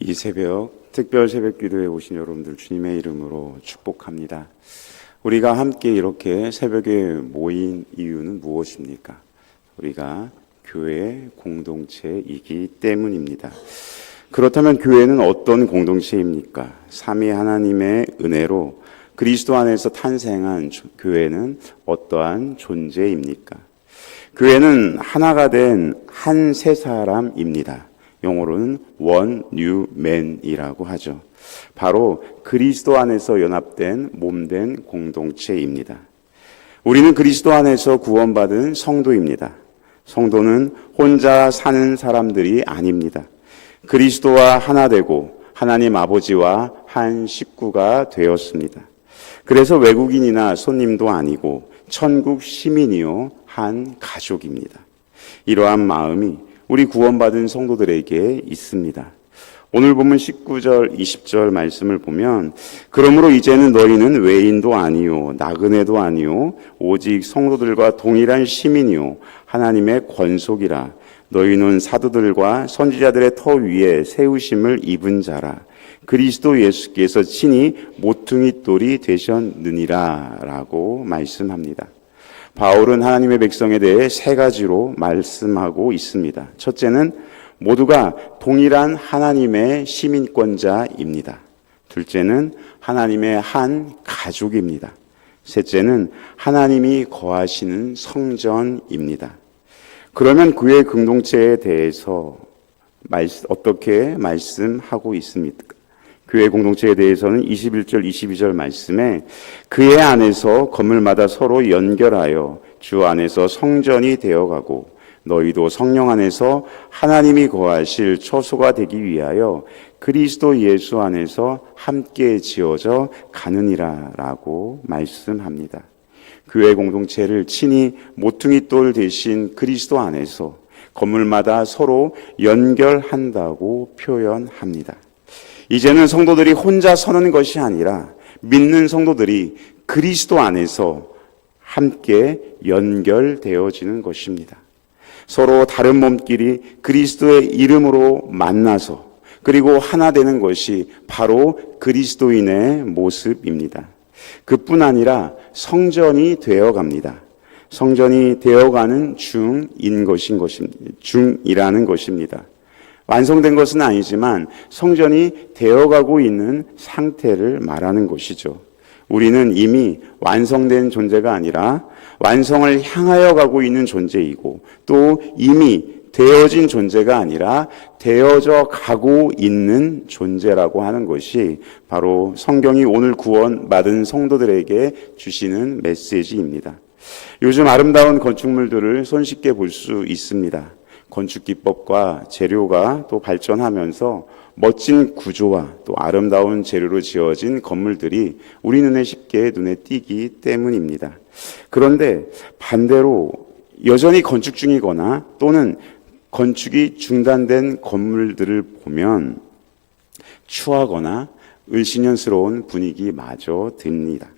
이 새벽 특별 새벽 기도에 오신 여러분들 주님의 이름으로 축복합니다. 우리가 함께 이렇게 새벽에 모인 이유는 무엇입니까? 우리가 교회 공동체이기 때문입니다. 그렇다면 교회는 어떤 공동체입니까? 삼위 하나님의 은혜로 그리스도 안에서 탄생한 교회는 어떠한 존재입니까? 교회는 하나가 된 한 세 사람입니다. 영어로는 one new man이라고 하죠. 바로 그리스도 안에서 연합된 몸된 공동체입니다. 우리는 그리스도 안에서 구원받은 성도입니다. 성도는 혼자 사는 사람들이 아닙니다. 그리스도와 하나 되고 하나님 아버지와 한 식구가 되었습니다. 그래서 외국인이나 손님도 아니고 천국 시민이요 한 가족입니다. 이러한 마음이 우리 구원받은 성도들에게 있습니다. 오늘 본문 19절, 20절 말씀을 보면 그러므로 이제는 너희는 외인도 아니요 나그네도 아니요 오직 성도들과 동일한 시민이요 하나님의 권속이라. 너희는 사도들과 선지자들의 터 위에 세우심을 입은 자라. 그리스도 예수께서 친히 모퉁이 돌이 되셨느니라 라고 말씀합니다. 바울은 하나님의 백성에 대해 세 가지로 말씀하고 있습니다. 첫째는 모두가 동일한 하나님의 시민권자입니다. 둘째는 하나님의 한 가족입니다. 셋째는 하나님이 거하시는 성전입니다. 그러면 교회 공동체에 대해서 어떻게 말씀하고 있습니까? 교회 공동체에 대해서는 21절, 22절 말씀에 그의 안에서 건물마다 서로 연결하여 주 안에서 성전이 되어가고 너희도 성령 안에서 하나님이 거하실 처소가 되기 위하여 그리스도 예수 안에서 함께 지어져 가느니라 라고 말씀합니다. 교회 공동체를 친히 모퉁이 돌 대신 그리스도 안에서 건물마다 서로 연결한다고 표현합니다. 이제는 성도들이 혼자 서는 것이 아니라 믿는 성도들이 그리스도 안에서 함께 연결되어지는 것입니다. 서로 다른 몸끼리 그리스도의 이름으로 만나서 그리고 하나 되는 것이 바로 그리스도인의 모습입니다. 그뿐 아니라 성전이 되어갑니다. 성전이 되어가는 중이라는 것입니다. 완성된 것은 아니지만 성전이 되어가고 있는 상태를 말하는 것이죠. 우리는 이미 완성된 존재가 아니라 완성을 향하여 가고 있는 존재이고 또 이미 되어진 존재가 아니라 되어져 가고 있는 존재라고 하는 것이 바로 성경이 오늘 구원받은 성도들에게 주시는 메시지입니다. 요즘 아름다운 건축물들을 손쉽게 볼 수 있습니다. 건축 기법과 재료가 또 발전하면서 멋진 구조와 또 아름다운 재료로 지어진 건물들이 우리 눈에 띄기 때문입니다. 그런데 반대로 여전히 건축 중이거나 또는 건축이 중단된 건물들을 보면 추하거나 을씨년스러운 분위기마저 듭니다.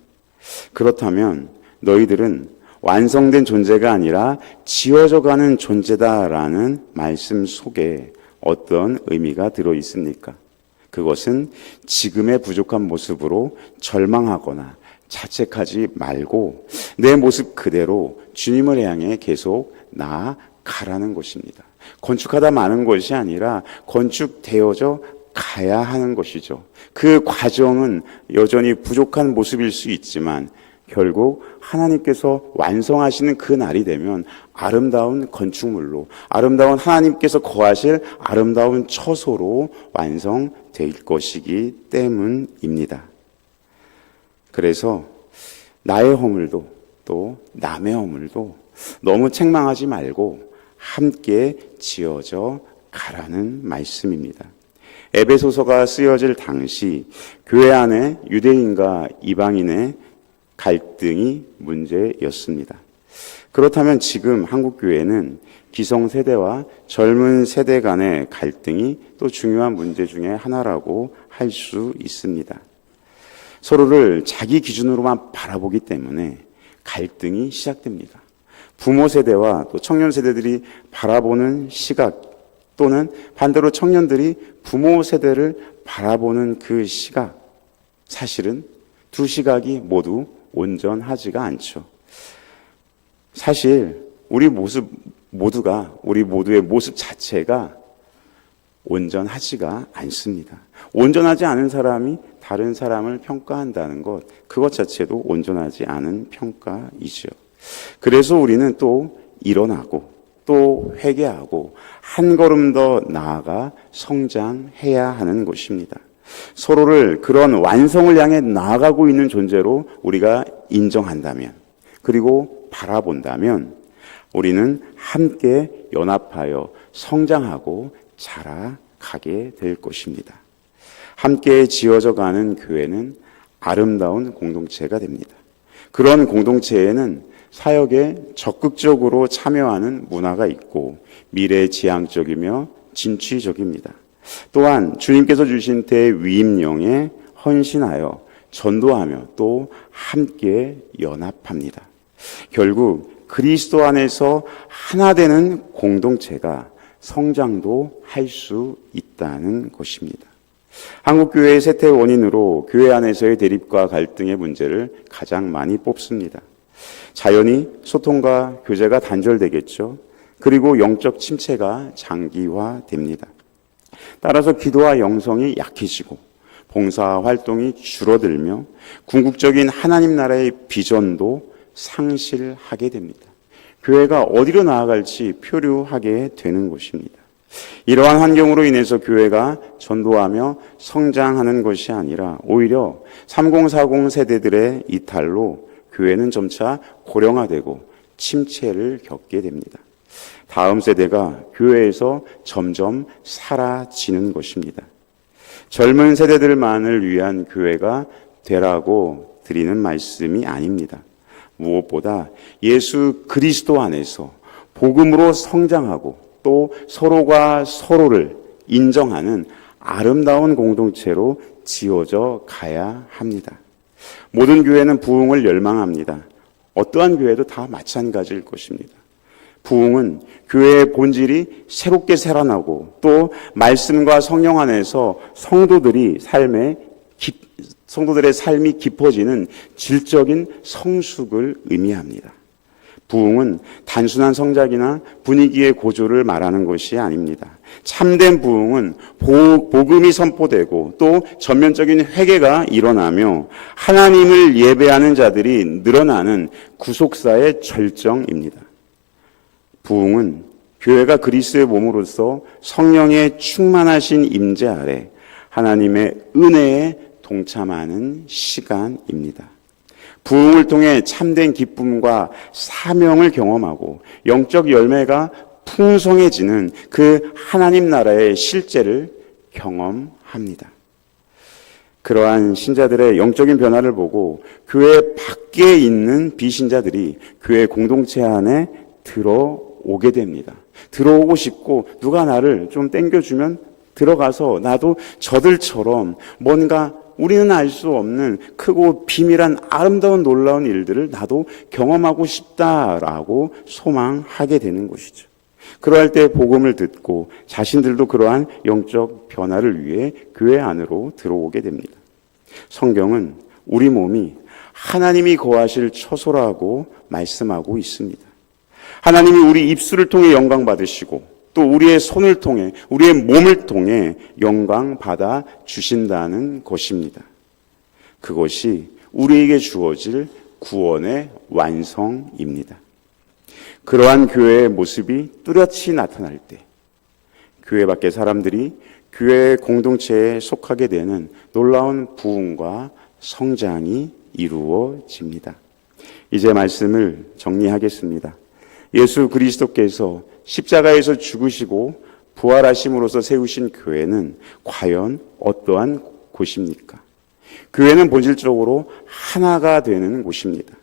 그렇다면 너희들은 완성된 존재가 아니라 지어져가는 존재다라는 말씀 속에 어떤 의미가 들어 있습니까? 그것은 지금의 부족한 모습으로 절망하거나 자책하지 말고 내 모습 그대로 주님을 향해 계속 나아가라는 것입니다. 건축하다 마는 것이 아니라 건축되어져 가야 하는 것이죠. 그 과정은 여전히 부족한 모습일 수 있지만 결국 하나님께서 완성하시는 그 날이 되면 아름다운 건축물로 아름다운 하나님께서 거하실 아름다운 처소로 완성될 것이기 때문입니다. 그래서 나의 허물도 또 남의 허물도 너무 책망하지 말고 함께 지어져 가라는 말씀입니다. 에베소서가 쓰여질 당시 교회 안에 유대인과 이방인의 갈등이 문제였습니다. 그렇다면 지금 한국교회는 기성세대와 젊은 세대 간의 갈등이 또 중요한 문제 중에 하나라고 할 수 있습니다. 서로를 자기 기준으로만 바라보기 때문에 갈등이 시작됩니다. 부모 세대와 또 청년 세대들이 바라보는 시각, 또는 반대로 청년들이 부모 세대를 바라보는 그 시각, 사실은 두 시각이 모두 온전하지가 않죠. 사실 우리 모두의 모습 자체가 온전하지가 않습니다. 온전하지 않은 사람이 다른 사람을 평가한다는 것, 그것 자체도 온전하지 않은 평가이죠. 그래서 우리는 또 일어나고 또 회개하고 한 걸음 더 나아가 성장해야 하는 것입니다. 서로를 그런 완성을 향해 나아가고 있는 존재로 우리가 인정한다면, 그리고 바라본다면 우리는 함께 연합하여 성장하고 자라가게 될 것입니다. 함께 지어져 가는 교회는 아름다운 공동체가 됩니다. 그런 공동체에는 사역에 적극적으로 참여하는 문화가 있고 미래지향적이며 진취적입니다. 또한 주님께서 주신 대위임령에 헌신하여 전도하며 또 함께 연합합니다. 결국 그리스도 안에서 하나 되는 공동체가 성장도 할 수 있다는 것입니다. 한국교회의 쇠퇴 원인으로 교회 안에서의 대립과 갈등의 문제를 가장 많이 뽑습니다. 자연히 소통과 교제가 단절되겠죠. 그리고 영적 침체가 장기화됩니다. 따라서 기도와 영성이 약해지고 봉사 활동이 줄어들며 궁극적인 하나님 나라의 비전도 상실하게 됩니다. 교회가 어디로 나아갈지 표류하게 되는 것입니다. 이러한 환경으로 인해서 교회가 전도하며 성장하는 것이 아니라 오히려 3040 세대들의 이탈로 교회는 점차 고령화되고 침체를 겪게 됩니다. 다음 세대가 교회에서 점점 사라지는 것입니다. 젊은 세대들만을 위한 교회가 되라고 드리는 말씀이 아닙니다. 무엇보다 예수 그리스도 안에서 복음으로 성장하고 또 서로가 서로를 인정하는 아름다운 공동체로 지어져 가야 합니다. 모든 교회는 부흥을 열망합니다. 어떠한 교회도 다 마찬가지일 것입니다. 부흥은 교회의 본질이 새롭게 살아나고 또 말씀과 성령 안에서 성도들의 삶이 깊어지는 질적인 성숙을 의미합니다. 부흥은 단순한 성작이나 분위기의 고조를 말하는 것이 아닙니다. 참된 부흥은 복음이 선포되고 또 전면적인 회개가 일어나며 하나님을 예배하는 자들이 늘어나는 구속사의 절정입니다. 부흥은 교회가 그리스도의 몸으로서 성령의 충만하신 임재 아래 하나님의 은혜에 동참하는 시간입니다. 부흥을 통해 참된 기쁨과 사명을 경험하고 영적 열매가 풍성해지는 그 하나님 나라의 실제를 경험합니다. 그러한 신자들의 영적인 변화를 보고 교회 밖에 있는 비신자들이 교회 공동체 안에 들어오게 됩니다. 들어오고 싶고 누가 나를 좀 땡겨주면 들어가서 나도 저들처럼 뭔가 우리는 알 수 없는 크고 비밀한 아름다운 놀라운 일들을 나도 경험하고 싶다라고 소망하게 되는 것이죠. 그러할 때 복음을 듣고 자신들도 그러한 영적 변화를 위해 교회 안으로 들어오게 됩니다. 성경은 우리 몸이 하나님이 거하실 처소라고 말씀하고 있습니다. 하나님이 우리 입술을 통해 영광 받으시고 또 우리의 손을 통해 우리의 몸을 통해 영광 받아 주신다는 것입니다. 그것이 우리에게 주어질 구원의 완성입니다. 그러한 교회의 모습이 뚜렷이 나타날 때 교회 밖의 사람들이 교회 공동체에 속하게 되는 놀라운 부흥과 성장이 이루어집니다. 이제 말씀을 정리하겠습니다. 예수 그리스도께서 십자가에서 죽으시고 부활하심으로써 세우신 교회는 과연 어떠한 곳입니까? 교회는 본질적으로 하나가 되는 곳입니다.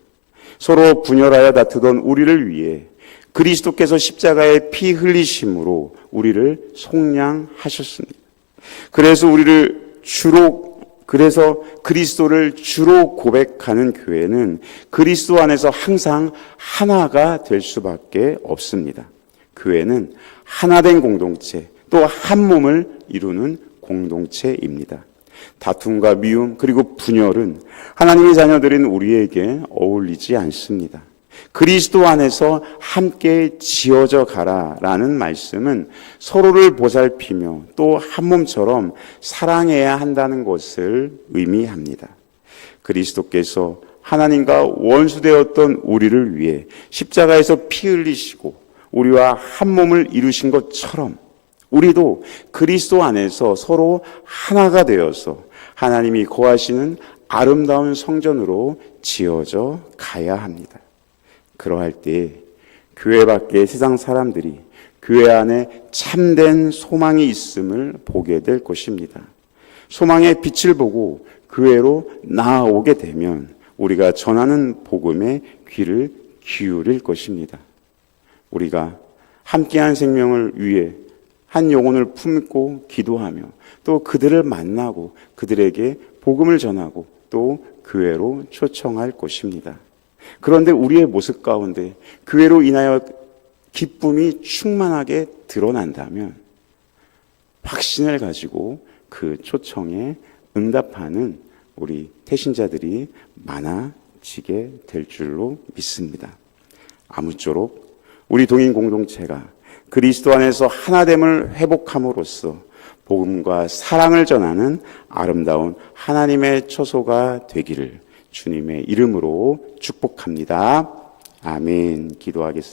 서로 분열하여 다투던 우리를 위해 그리스도께서 십자가에 피 흘리심으로 우리를 속량하셨습니다. 그래서 그리스도를 주로 고백하는 교회는 그리스도 안에서 항상 하나가 될 수밖에 없습니다. 교회는 하나된 공동체, 또 한 몸을 이루는 공동체입니다. 다툼과 미움 그리고 분열은 하나님의 자녀들인 우리에게 어울리지 않습니다. 그리스도 안에서 함께 지어져 가라라는 말씀은 서로를 보살피며 또 한 몸처럼 사랑해야 한다는 것을 의미합니다. 그리스도께서 하나님과 원수되었던 우리를 위해 십자가에서 피 흘리시고 우리와 한 몸을 이루신 것처럼 우리도 그리스도 안에서 서로 하나가 되어서 하나님이 거하시는 아름다운 성전으로 지어져 가야 합니다. 그러할 때 교회 밖의 세상 사람들이 교회 안에 참된 소망이 있음을 보게 될 것입니다. 소망의 빛을 보고 교회로 나아오게 되면 우리가 전하는 복음에 귀를 기울일 것입니다. 우리가 함께한 생명을 위해 한 영혼을 품고 기도하며 또 그들을 만나고 그들에게 복음을 전하고 또 교회로 초청할 것입니다. 그런데 우리의 모습 가운데 교회로 인하여 기쁨이 충만하게 드러난다면 확신을 가지고 그 초청에 응답하는 우리 태신자들이 많아지게 될 줄로 믿습니다. 아무쪼록 우리 동인 공동체가 그리스도 안에서 하나됨을 회복함으로써 복음과 사랑을 전하는 아름다운 하나님의 처소가 되기를 주님의 이름으로 축복합니다. 아멘. 기도하겠습니다.